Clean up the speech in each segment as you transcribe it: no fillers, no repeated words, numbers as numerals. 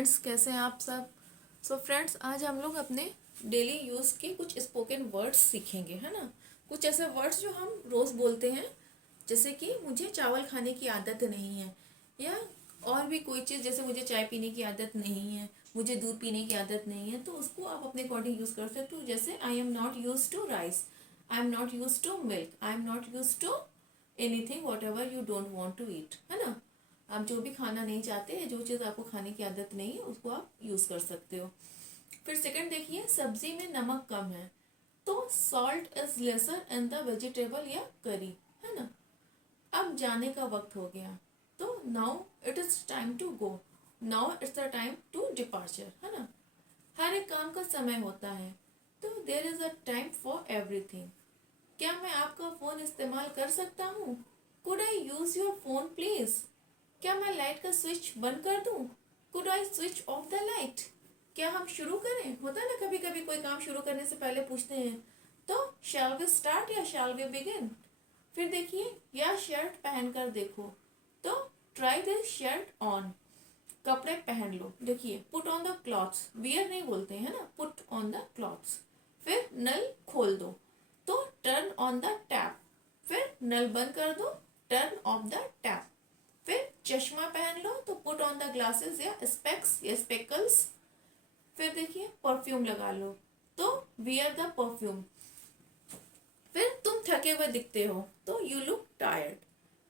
Friends, कैसे हैं आप सब। फ्रेंड्स, आज हम लोग अपने डेली यूज़ के कुछ स्पोकन वर्ड्स सीखेंगे, है ना। कुछ ऐसे वर्ड्स जो हम रोज़ बोलते हैं, जैसे कि मुझे चावल खाने की आदत नहीं है, या और भी कोई चीज़, जैसे मुझे चाय पीने की आदत नहीं है, मुझे दूध पीने की आदत नहीं है, तो उसको आप अपने अकॉर्डिंग यूज़ कर सकते हो। जैसे I am not use to rice, I am not use to milk, I am not use to anything whatever you don't want to eat, है ना। आप जो भी खाना नहीं चाहते हैं, जो चीज़ आपको खाने की आदत नहीं है, उसको आप यूज़ कर सकते हो। फिर सेकंड देखिए, सब्जी में नमक कम है, तो salt is lesser in the vegetable या करी, है ना। अब जाने का वक्त हो गया, तो now it is time to go, now it's the time to departure, है ना। हर एक काम का समय होता है, तो there is a time for everything. क्या मैं आपका फोन इस्तेमाल कर सकता हूँ? Could I use your phone please? क्या मैं लाइट का स्विच बंद कर दूं? Could I switch off the light? क्या हम शुरू करें? होता है ना, कभी कभी कोई काम शुरू करने से पहले पूछते हैं, तो शैल वी स्टार्ट या शैल वी बिगिन। फिर देखिए, या शर्ट पहन कर देखो, तो ट्राई दिस शर्ट ऑन। कपड़े पहन लो, देखिए put on the clothes, wear नहीं बोलते हैं ना, पुट ऑन द क्लॉथ्स। फिर नल खोल दो, तो टर्न ऑन द टैप। फिर नल बंद कर दो, टर्न ऑफ द टैप। फिर चश्मा पहन लो, तो पुट ऑन द ग्लासेस या स्पेक्स या स्पेकल्स। फिर देखिए, परफ्यूम लगा लो, तो वियर द परफ्यूम। फिर तुम थके हुए दिखते हो, तो यू लुक टायर्ड।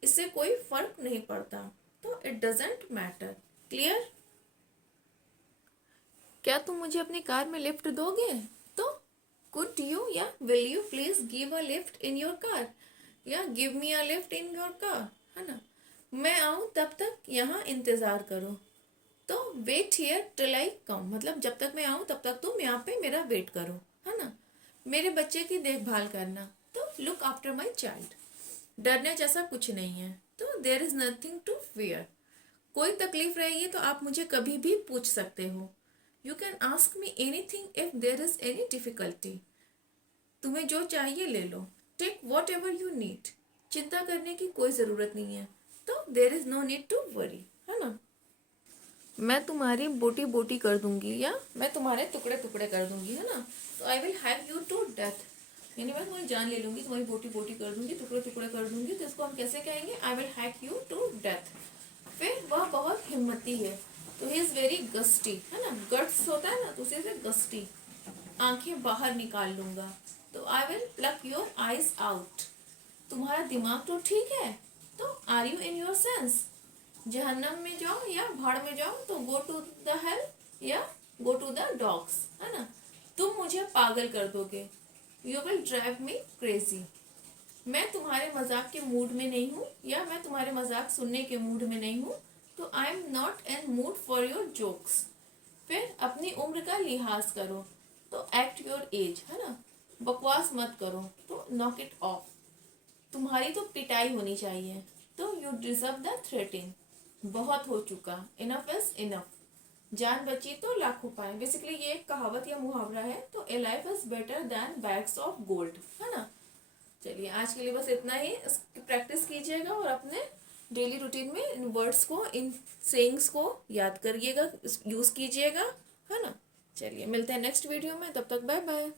इससे कोई फर्क नहीं पड़ता, तो इट डजेंट मैटर। क्लियर? क्या तुम मुझे अपनी कार में लिफ्ट दोगे? तो कुड यू या will you please give a lift in your car, या give me a lift in your car, है ना। मैं आऊं तब तक यहाँ इंतजार करो, तो वेट हियर टिल आई कम, मतलब जब तक मैं आऊं तब तक तुम यहाँ पे मेरा वेट करो, है ना। मेरे बच्चे की देखभाल करना, तो लुक आफ्टर माई चाइल्ड। डरने जैसा कुछ नहीं है, तो there is nothing to fear. कोई तकलीफ रहेगी तो आप मुझे कभी भी पूछ सकते हो। You can ask me anything if there is any difficulty. तुम्हें जो चाहिए ले लो, take whatever you need. चिंता करने की कोई ज़रूरत नहीं है, तो there is no need to worry, है ना। मैं तुम्हारी बोटी बोटी कर दूंगी, या मैं तुम्हारे टुकड़े टुकड़े कर दूंगी, है ना। तो I will have you to death, यानी मैं तुम्हारी जान ले लूंगी, तुम्हारी बोटी बोटी कर दूंगी, टुकड़े टुकड़े कर दूंगी। तो इसको हम कैसे कहेंगे? I will have you to death. फिर वह बहुत हिम्मती है, तो ही इज वेरी गस्टी, है ना। गट्स होता है ना, तो उसे से गस्टी। आंखें बाहर निकाल लूंगा, तो I will pluck your eyes out. तुम्हारा दिमाग तो ठीक है, तो are you in your sense? जहन्नम में जाओ या भाड़ में जाओ, तो गो टू द हेल या गो टू द डॉग्स, है ना। तुम मुझे पागल कर दोगे, you will drive me crazy. मैं तुम्हारे मजाक के मूड में नहीं हूँ, या मैं तुम्हारे मजाक सुनने के मूड में नहीं हूँ, तो आई am not in mood for your jokes. फिर अपनी उम्र का लिहाज करो, तो एक्ट योर एज, है ना। बकवास मत करो, तो नॉक इट ऑफ। तुम्हारी तो पिटाई होनी चाहिए, तो यू डिजर्व द थ्रेटिंग। बहुत हो चुका, इनफ इज इनफ। जान बची तो लाखों पाए, बेसिकली ये एक कहावत या मुहावरा है। तो ए life is better than bags of gold, है ना। चलिए, आज के लिए बस इतना ही। इसकी प्रैक्टिस कीजिएगा और अपने डेली रूटीन में इन वर्ड्स को, इन सेइंग्स को याद करिएगा, यूज कीजिएगा, है ना। चलिए, मिलते हैं नेक्स्ट वीडियो में, तब तक बाय बाय।